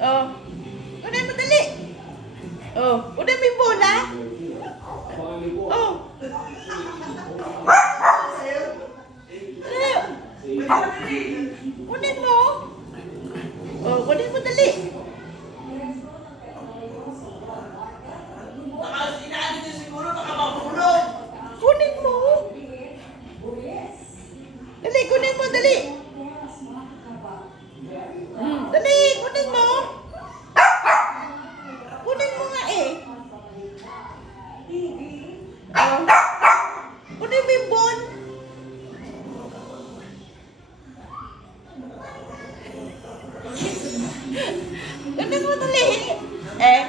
Oh. Kunin mo dali. Oh. Kunin mo yung bola. Oh. Dali. Kunin mo. Oh, kunin mo dali. Kunin mo. Dali, kunin mo, dali. Dali, kunin mo. Kunin mo nga eh. Oh. Kunin mo yung ball. Kunin mo dali. Eh,